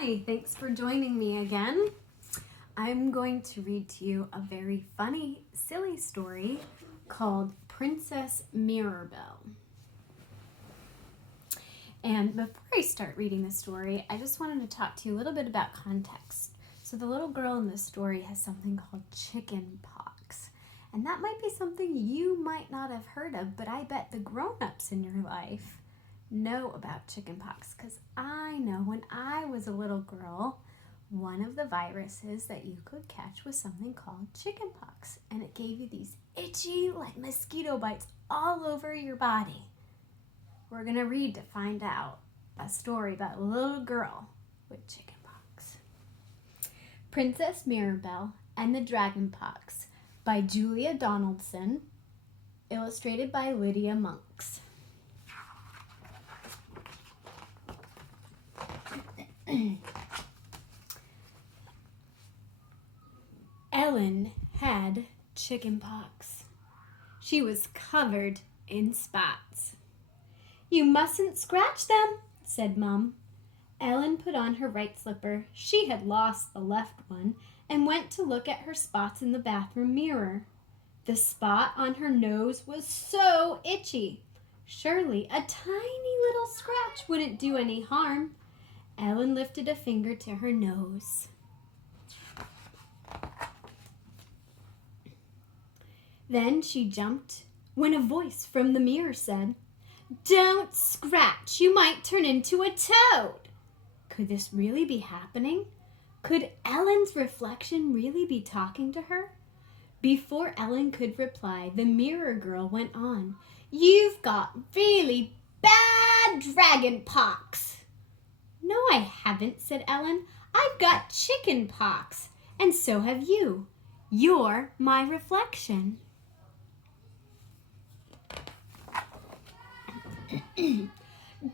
Hi, thanks for joining me again. I'm going to read to you a very funny, silly story called Princess Mirror-Belle. And before I start reading the story, I just wanted to talk to you a little bit about context. So the little girl in the story has something called chicken pox. And that might be something you might not have heard of, but I bet the grown-ups in your life know about chicken pox, because I know when I was a little girl, one of the viruses that you could catch was something called chicken pox, and it gave you these itchy, like mosquito bites all over your body. We're going to read to find out a story about a little girl with chicken pox. Princess Mirror-Belle and the Dragon Pox by Julia Donaldson, illustrated by Lydia Monks. Ellen had chicken pox. She was covered in spots. "You mustn't scratch them," said Mum. Ellen put on her right slipper. She had lost the left one and went to look at her spots in the bathroom mirror. The spot on her nose was so itchy. Surely a tiny little scratch wouldn't do any harm. Ellen lifted a finger to her nose. Then she jumped when a voice from the mirror said, "Don't scratch, you might turn into a toad." Could this really be happening? Could Ellen's reflection really be talking to her? Before Ellen could reply, the mirror girl went on, "You've got really bad dragon pox." "No, I haven't," said Ellen. "I've got chicken pox, and so have you. You're my reflection."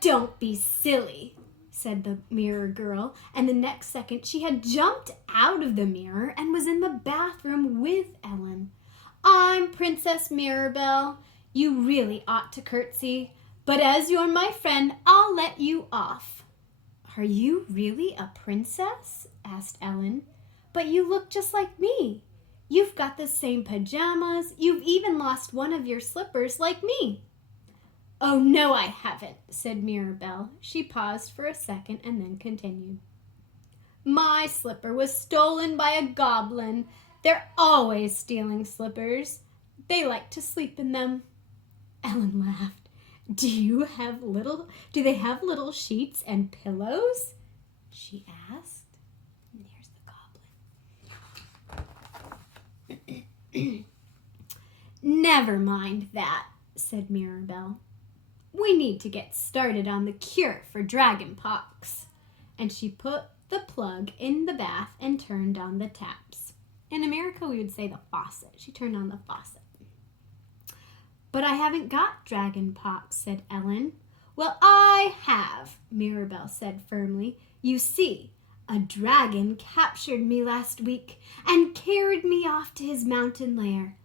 "Don't be silly," said the mirror girl, and the next second she had jumped out of the mirror and was in the bathroom with Ellen. "I'm Princess Mirror-Belle. You really ought to curtsy, but as you're my friend, I'll let you off." "Are you really a princess?" asked Ellen. "But you look just like me. You've got the same pajamas. You've even lost one of your slippers like me." "Oh, no, I haven't," said Mirror-Belle. She paused for a second and then continued. "My slipper was stolen by a goblin. They're always stealing slippers. They like to sleep in them." Ellen laughed. Do they have little sheets and pillows?" she asked. There's the goblin. "Never mind that," said Mirror-Belle. "We need to get started on the cure for dragon pox." And she put the plug in the bath and turned on the taps. In America, we would say the faucet. She turned on the faucet. "But I haven't got dragon pox," said Ellen. "Well, I have," Mirror-Belle said firmly. "You see, a dragon captured me last week and carried me off to his mountain lair.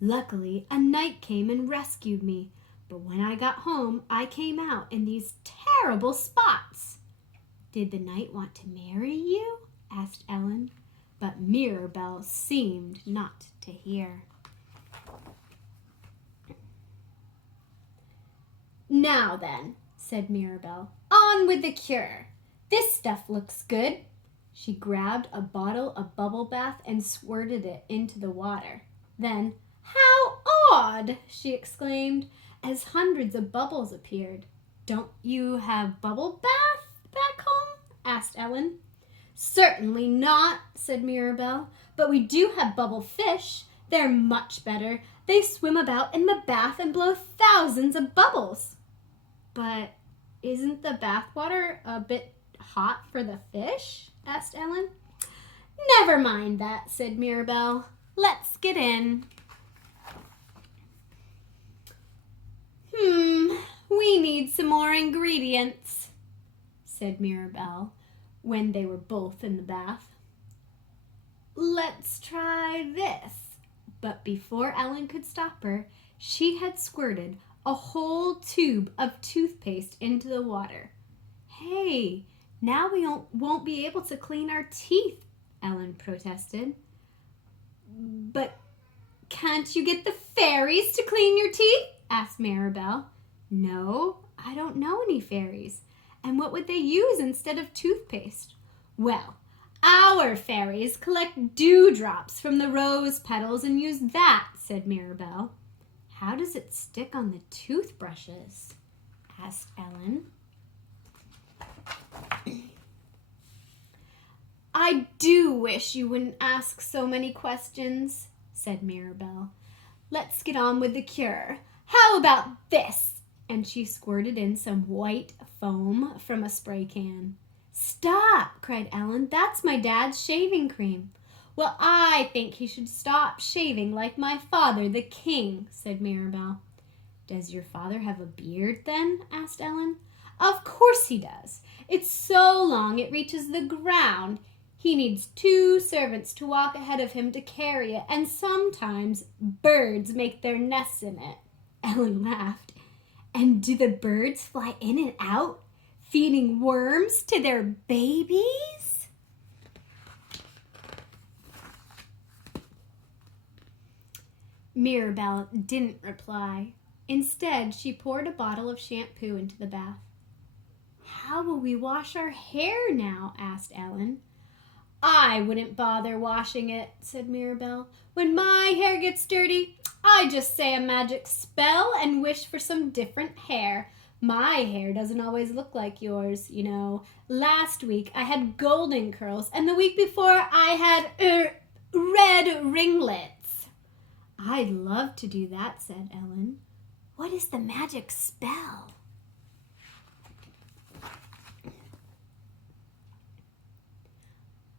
Luckily, a knight came and rescued me, but when I got home, I came out in these terrible spots." "Did the knight want to marry you?" asked Ellen, but Mirror-Belle seemed not to hear. "Now then," said Mirror-Belle, "on with the cure. This stuff looks good." She grabbed a bottle of bubble bath and squirted it into the water. Then, "How odd!" she exclaimed, as hundreds of bubbles appeared. "Don't you have bubble bath back home?" asked Ellen. "Certainly not," said Mirror-Belle, "but we do have bubble fish. They're much better. They swim about in the bath and blow thousands of bubbles." "But isn't the bath water a bit hot for the fish?" asked Ellen. "Never mind that," said Mirror-Belle. "Let's get in." We need some more ingredients," said Mirror-Belle when they were both in the bath. "Let's try this." But before Ellen could stop her, she had squirted a whole tube of toothpaste into the water. "Hey, Now we won't be able to clean our teeth, Ellen protested. But can't you get the fairies to clean your teeth? Asked Mirror-Belle. No, I don't know any fairies. And what would they use instead of toothpaste? Well, our fairies collect dewdrops from the rose petals and use that, said Mirror-Belle. How does it stick on the toothbrushes? Asked Ellen. I do wish you wouldn't ask so many questions, said Mirror-Belle. Let's get on with the cure. How about this? And she squirted in some white foam from a spray can. Stop, cried Ellen. That's my dad's shaving cream. Well, I think he should stop shaving like my father, the king, said Mirror-Belle. Does your father have a beard then? Asked Ellen. Of course he does. It's so long it reaches the ground. He needs 2 servants to walk ahead of him to carry it, and sometimes birds make their nests in it. Ellen laughed. And do the birds fly in and out, feeding worms to their babies? Mirror-Belle didn't reply. Instead, she poured a bottle of shampoo into the bath. How will we wash our hair now? Asked Ellen. I wouldn't bother washing it, said Mirror-Belle. When my hair gets dirty, I just say a magic spell and wish for some different hair. My hair doesn't always look like yours, you know. Last week I had golden curls, and the week before I had red ringlets. I'd love to do that, said Ellen. What is the magic spell?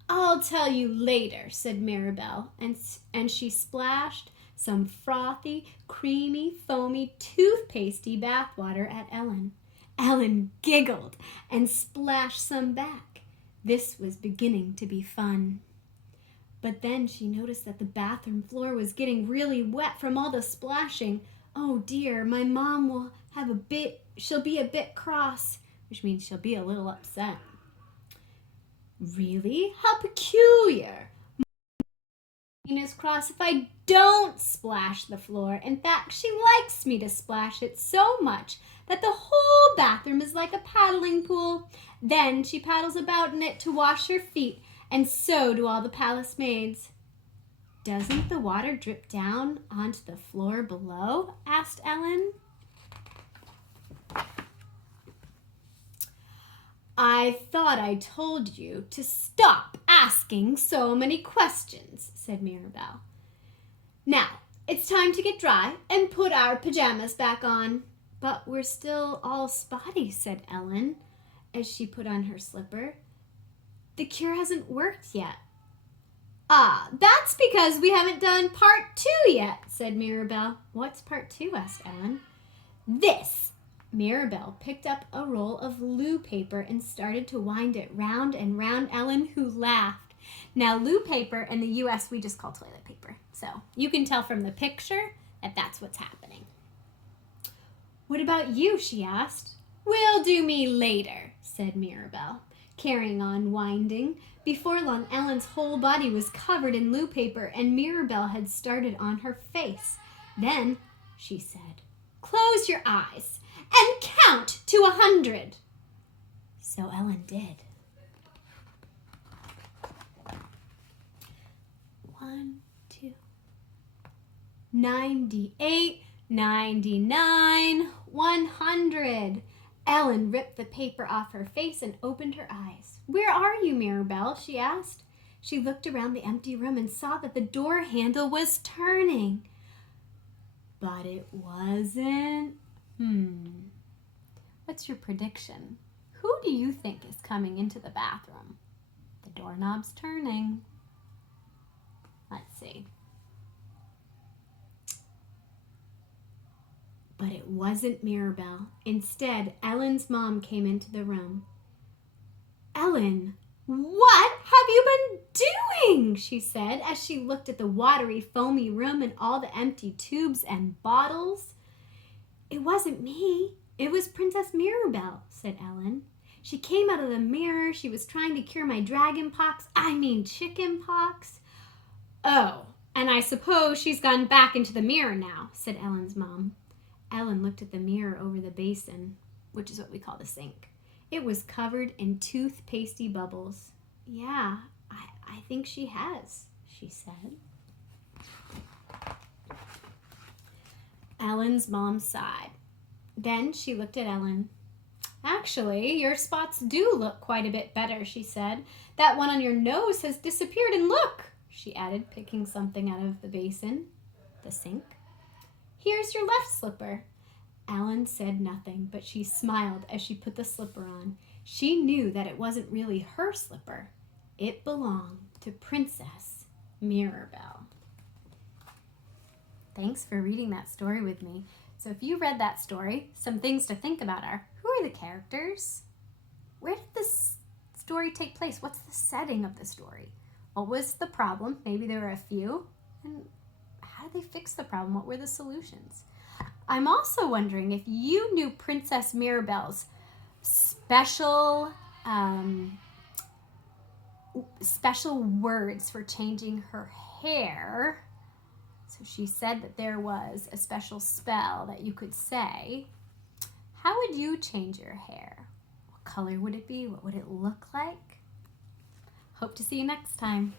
I'll tell you later, said Mirror-Belle, and she splashed some frothy, creamy, foamy, toothpastey bathwater at Ellen. Ellen giggled and splashed some back. This was beginning to be fun. But then she noticed that the bathroom floor was getting really wet from all the splashing. Oh dear, my mom will she'll be a bit cross, which means she'll be a little upset. Really? How peculiar. Mine is cross if I don't splash the floor. In fact, she likes me to splash it so much that the whole bathroom is like a paddling pool. Then she paddles about in it to wash her feet, and so do all the palace maids. Doesn't the water drip down onto the floor below? Asked Ellen. I thought I told you to stop asking so many questions, said Mirror-Belle. Now, it's time to get dry and put our pajamas back on. But we're still all spotty, said Ellen, as she put on her slipper. The cure hasn't worked yet. Ah, that's because we haven't done part 2 yet, said Mirror-Belle. What's part 2? Asked Ellen. This. Mirror-Belle picked up a roll of loo paper and started to wind it round and round Ellen, who laughed. Now, loo paper in the U.S. we just call toilet paper. So you can tell from the picture that that's what's happening. What about you? She asked. We'll do me later, said Mirror-Belle, carrying on winding. Before long, Ellen's whole body was covered in loo paper, and Mirror-Belle had started on her face. Then she said, close your eyes and count to 100. So Ellen did. 1, 2, 98, 99, 100. Ellen ripped the paper off her face and opened her eyes. Where are you, Mirror-Belle? She asked. She looked around the empty room and saw that the door handle was turning. But it wasn't. What's your prediction? Who do you think is coming into the bathroom? The doorknob's turning. Let's see. But it wasn't Mirror-Belle. Instead, Ellen's mom came into the room. Ellen, what have you been doing? She said as she looked at the watery, foamy room and all the empty tubes and bottles. It wasn't me. It was Princess Mirror-Belle, said Ellen. She came out of the mirror. She was trying to cure my chicken pox. Oh, and I suppose she's gone back into the mirror now, said Ellen's mom. Ellen looked at the mirror over the basin, which is what we call the sink. It was covered in toothpastey bubbles. Yeah, I think she has, she said. Ellen's mom sighed. Then she looked at Ellen. Actually, your spots do look quite a bit better, she said. That one on your nose has disappeared, and look, she added, picking something out of the basin, the sink. Here's your left slipper. Ellen said nothing, but she smiled as she put the slipper on. She knew that it wasn't really her slipper. It belonged to Princess Mirror-Belle. Thanks for reading that story with me. So if you read that story, some things to think about are, who are the characters? Where did this story take place? What's the setting of the story? What was the problem? Maybe there were a few. And how did they fix the problem? What were the solutions? I'm also wondering if you knew Princess Mirror-Belle's special words for changing her hair. So she said that there was a special spell that you could say. How would you change your hair? What color would it be? What would it look like? Hope to see you next time.